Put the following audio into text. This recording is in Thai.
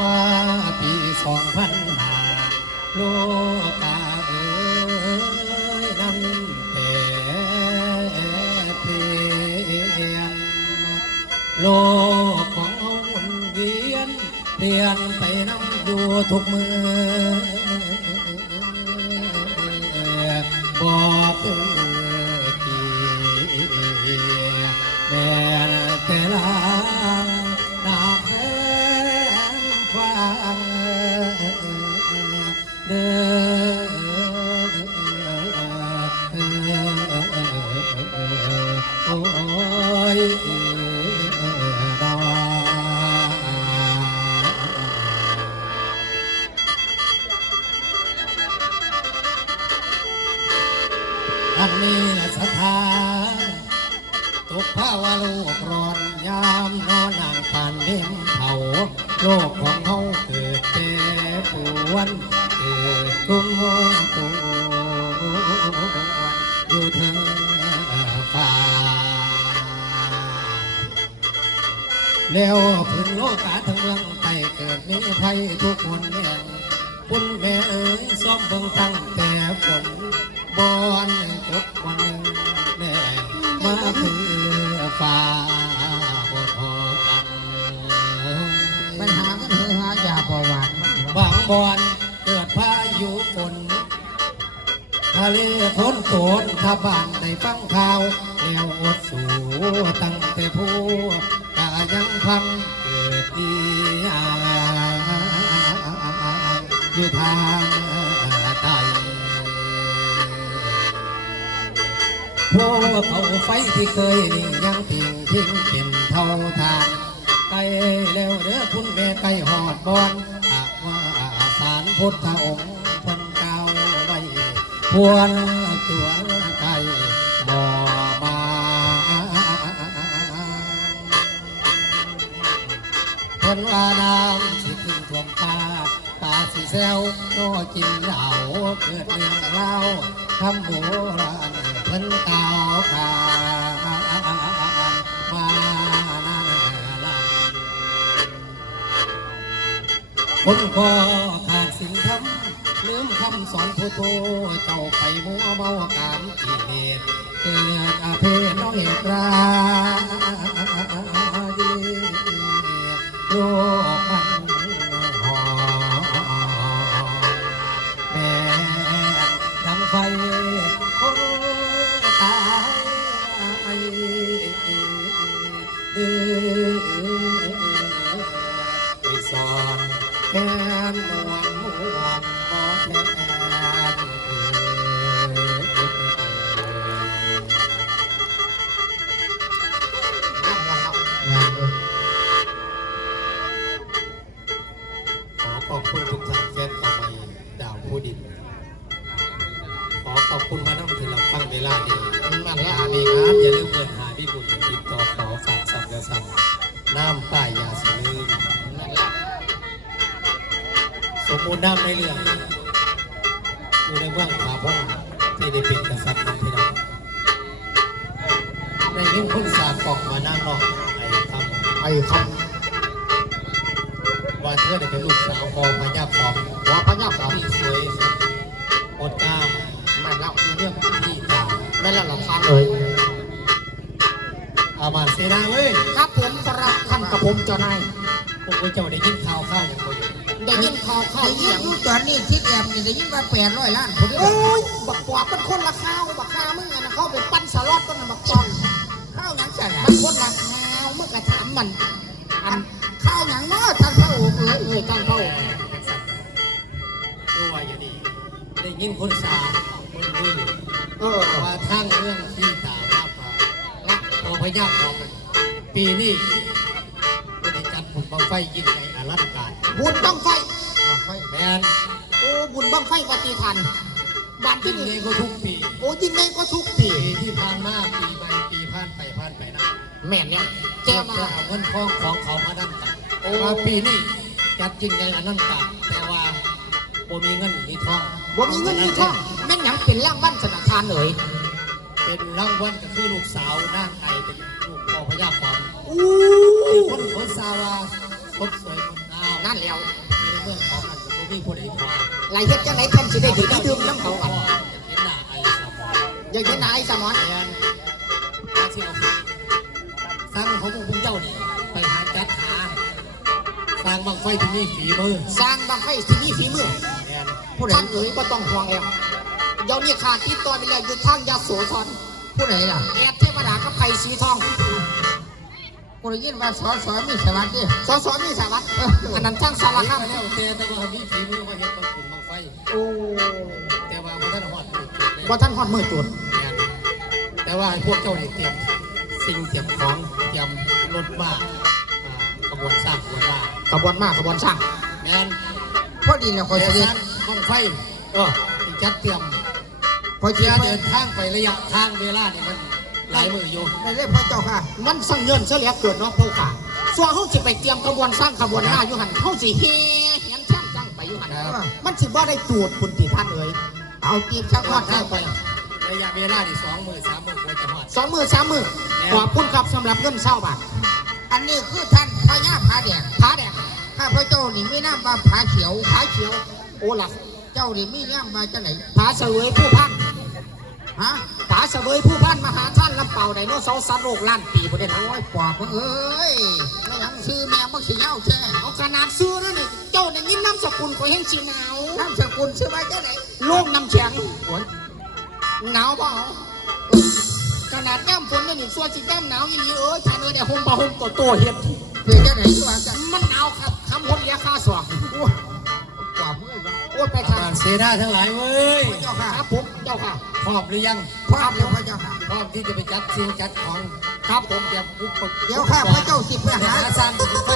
มาปีสองพันห้าโลกาเอ๋ยนั้นแปรเปลี่ยนโลกของเราหมุนเวียนเปลี่ยนไปน้ำอยู่ทุกมือบอกคือ อันนี้สถานตกภาวะโลกร้อนยามนอนนางปานเล่มเผาโลกของเขาเกิดเจ็บปวดเกิดกุ้งตัวอยู่ถึงฟ้าแล้วพื้นโลกาทั้งเมืองไทยเกิดมีภัยทุกคนเนี่ยคุณแม่เอ๋ยซ้อมเบิ่งตั้งแต่ฝน บอนกดวันหนึ่งแม่มาคือฟ้าบ่พอกันปัญหาก็คือหายาเบาหวานบางบอนเกิดพายุฝนทะเลพ้นโตนถ้าบ้านได้ฟังข่าวแล้วอดสูตั้งแต่ผู้กายังพังเกิดดีอาอยู่ทาง พวกเขาไฟที่เคยนี่ยังทิ้งทิ้งเป็นเท่าทานไกลแล้วเด้อคุณแม่ไก่หอดบอนหาว่าสารพุทธองค์เพิ่นกล่าไว้พวนตัวไก่บ่มาเพิ่นว่าน้ำสิขึ้นท่วมตาตาสิแซวโนกินเหล้าเกิดเรื่องเล่าคำโบราณ เพิ่นกล่าขานมาลำคนก็ขาดสิ่งทำลืมคำสอนผู้โตเจ้าไปมัวเมาการกิเลสเกิดอาเพศน้อยเหตุราดีโลก อนแค้มวนมวนมอแค้นน้ำละครับงานขอขอบคุณทุกท่านแฟนเข้ามาดาวผู้ดิน ขอขอบคุณมานั่งที่เราฟังเวลาดีนั่นละหาดีครับอย่าลืมเปิดหาพี่บุญติดต่อขอฝากสับและสับน้ำป้ายยาสีลืมนั่นละ สมมูลน้ำในเรื่องอยู่ในเมืองขาพ่องที่ได้เป็นกษัตริย์ของพี่น้องในยิ่งคุณสากอกมานั่งนอกไอ้คไอ้คำว่าเธอได้เป็นลูกสาวของพญาปอมำหัวพญาปอมที่สวยอดกล้ามนั่นละเรื่องที่ตานั่นละหลักฐานเอ่ยอามาเสนาเว้ยครับผมครับท่านกับผมเจ้านายพวกเจ้าได้ยินข่าวข้าวอย่างบ่อยู่ ได้ยินข่าวข่าวได้เสียิยนงอยู่ตอนนี้ทิศแอมนี่ได้ยินว่าแปดร้อยล้านคนเดียวโอ้ยบักปอบมันคนละข้าวบักข้ามึงอะนะเขาไปปั้นสล็อตต้นนะบักปอบข้าวหยังสั่นมันคนละข้าวมึงกระถามมันอันข้าวหยังเนาะท่านพระองค์เอ๋ยเอ้ยตั้งเขาตัวอย่างนี้ได้ยินคนสาคนดื้อเออว่าทั้งเรื่องที่ตาลาภาและพอพญาปอมปีนี้ก็ได้จัด บุญบังไฟยิ่งใหญ่อลังการบุญบังไฟแมนโอ้บุญบังไฟปฏิทันบัตรยิ่ที่งนี่เลยก็ทุกปี โอ้ยิ่งไงก็ทุกปีปีที่ผ่านมาปีใหม่ปีผ่านไปผ่านไปนะแม่นเนี่ยแกเจ้ามามา เอาเงินทองของเขามานั่งกันแต่ว่าปีนี้จัดยิ่งใหญ่อลังการแต่ว่าบ่มีเงินมีทองบ่มีเงินมีทองแม่นหยังเป็นร่างบ้านธนาคารเอ่ยเป็นรางวัลก็คือลูกสาวนางไอเป็นลูก พ่อพญาปอมอู้คนคนสาวาคนสวยคนงามนั่นแล้วในเมืองของมันก็มีผู้ใดทอไรเฮ็ดจังไหนท่านสิได้ถือที่ดื่มน้ำเขาอะเห็นหน้าไอ้สมองอย่าเห็นนายสมอนแมนอาเซียนสั่งของพวกเจ้านี่ไปหาจัดหาสร้างบังไฟที่นี่ฝีมือสร้างบังไฟที่นี่ฝีมือแมนผู้ใดท่านเอ๋ยก็ต้องห่วงแล้วเดี๋ยวนี้ขาดติดต่อไปแล้วอยู่ทางยาโสธร ผู้ใดล่ะแอดเทวดากับไผ่สีทองกูได้ยินว่าสอสอมีสวัสดิ์ดิสอสอมีสาวัตอันนั้นทางสารรักคามแล้วแต่แต่ว่ามีฝีมือมาเห็นบางกลุ่มบางไฟ โอ้แต่ว่าพระท่านหอดมือจุดเลยบ่ท่านฮอดมือจุดแม่นแต่ว่าให้พวกเจ้าเนี่ยเตรียมสิ่งเตรียมของเตรียมรถบ้าอ่ากระบวนสร้างกระบวนบ้าขบวนมากขบวนสร้างแม่นพอดีแล้วคอยแต่เสด็จสร้างบังไฟเออที่จัดเตรียม คอยเที่เที่ยยวเดินทางไประยะทางเวลานี่มันหลายมืออยู่ในเล่มพระเจ้าค่ะ มันสั่งเงินเสียเหลือเกินเนาะพวกค่ะส่วนเฮาสิไปเตรียมขบวนสร้างขบวนหน้าอยู่หันเฮาสิเฮเหียนแช่งจังไปอยู่หันครับมันสิบ่ได้จูดคุณที่ท่านเอ๋ยเอาจีบชักทฮอดาเข้างไปไประยะเวลานี่สองมือสามมือกว่าจะหอดสองมือสามมือขอบคุณครับสำหรับเงินเศร้าบาทอันนี้คือท่านพญาผาแดงผาแดงข้าพระเจ้านี่มีน้ำว่าผาเขียวผาเขียว โอ้ล่ะเจ้านี่มีน้ำมาจากไหนผาเสวยผู้พัน ฮะผาเสวยผู้พันมหาท่านลำเป่าไดโนเสาร์สัตว์โลกล้านปีบ่ได้นะโอ้ยปอบมึงเอ้ยไม่ยังชื่อแม่มึงสิเย้าแท้เอาขนาดซื้อนั่นนี่เจ้าได้ยินน้ำสกุลข่อยแห่งสิหนาวน้ำสกุลชื่อว่าจากไหนโลกน้ำแข็งโอ้ยหนาวเปล่าขนาดย่ำฝนนี่นี่ส่วนสิย่ำหนาวอย่างนี้เอ้ยท่านเอ้ยได้ห่มผ้าห่มตัวโตเฮ็ดเพื่อจากไหนชื่อว่ากันมันหนาวครับคำคนเรียกค่าสวงโอ้ยปอบมึงเอ้ยว่าโอ้ยไปทางบ้านเสนาทั้งหลายเว้ยพระเจ้าค่ะครับผมเจ้าค่ะพร้อมหรือยังพร้อมแล้วพระเจ้าค่ะพร้อมที่จะไปจัดสิ่งจัดของครับผมเตรียมอุปกรณ์เดี๋ยวข้าพระเจ้าสิไปหาหาสร้างสิ่งไฟ